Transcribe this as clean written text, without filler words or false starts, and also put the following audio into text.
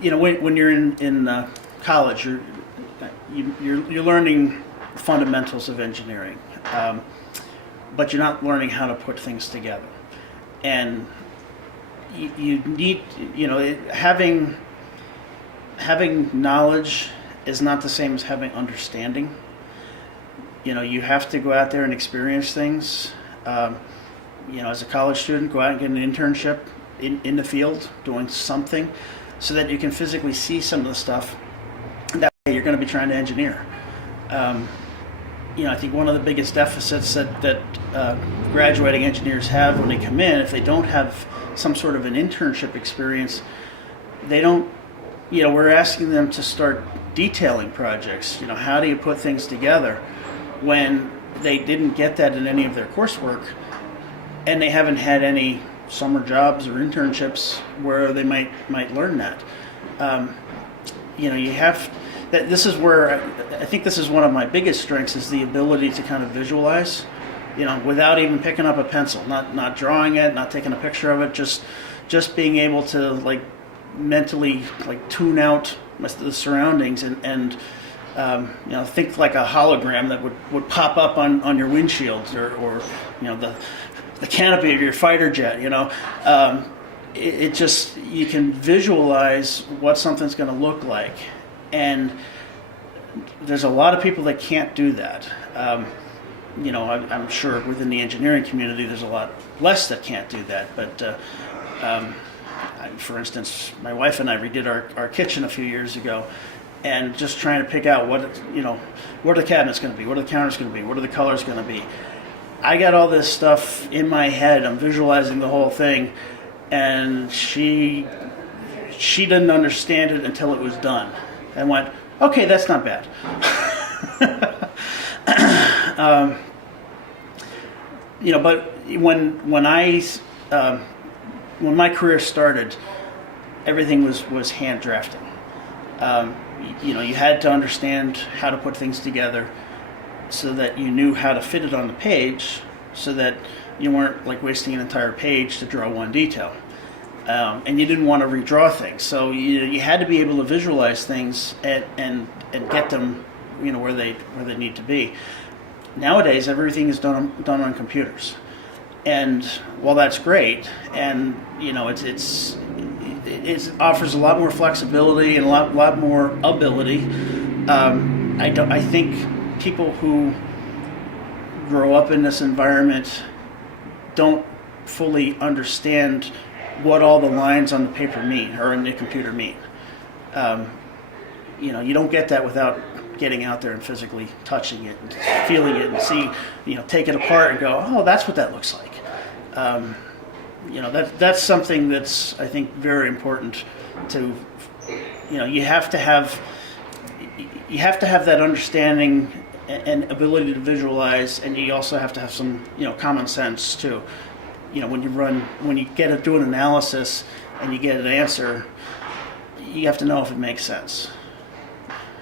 when you're in college, you're learning fundamentals of engineering, but you're not learning how to put things together. And you need, having knowledge is not the same as having understanding. You have to go out there and experience things. As a college student, go out and get an internship in the field doing something so that you can physically see some of the stuff that you're going to be trying to engineer. I think one of the biggest deficits that graduating engineers have when they come in, if they don't have some sort of an internship experience, they don't, we're asking them to start detailing projects. How do you put things together when they didn't get that in any of their coursework and they haven't had any summer jobs or internships where they might learn that. You have that. This is where I think this is one of my biggest strengths, is the ability to kind of visualize, without even picking up a pencil, not drawing it, not taking a picture of it, just being able to mentally tune out the surroundings and think like a hologram that would pop up on your windshield or the canopy of your fighter jet. It just, you can visualize what something's going to look like, and there's a lot of people that can't do that. I'm sure within the engineering community there's a lot less that can't do that, but for instance, my wife and I redid our kitchen a few years ago, and just trying to pick out what are the cabinets going to be, what are the counters going to be, what are the colors going to be. I got all this stuff in my head. I'm visualizing the whole thing, and she didn't understand it until it was done, and went, "Okay, that's not bad." But when my career started, everything was hand drafting. You had to understand how to put things together so that you knew how to fit it on the page, so that you weren't wasting an entire page to draw one detail. And you didn't want to redraw things. So you had to be able to visualize things and get them where they need to be. Nowadays, everything is done on computers. And while that's great, and it offers a lot more flexibility and a lot more ability, I think people who grow up in this environment don't fully understand what all the lines on the paper mean or in the computer mean. You don't get that without getting out there and physically touching it and feeling it and see, take it apart and go, oh, that's what that looks like. That's something that's, I think, very important to, you have to have that understanding and ability to visualize, and you also have to have some, common sense too. When you do an analysis and you get an answer, you have to know if it makes sense.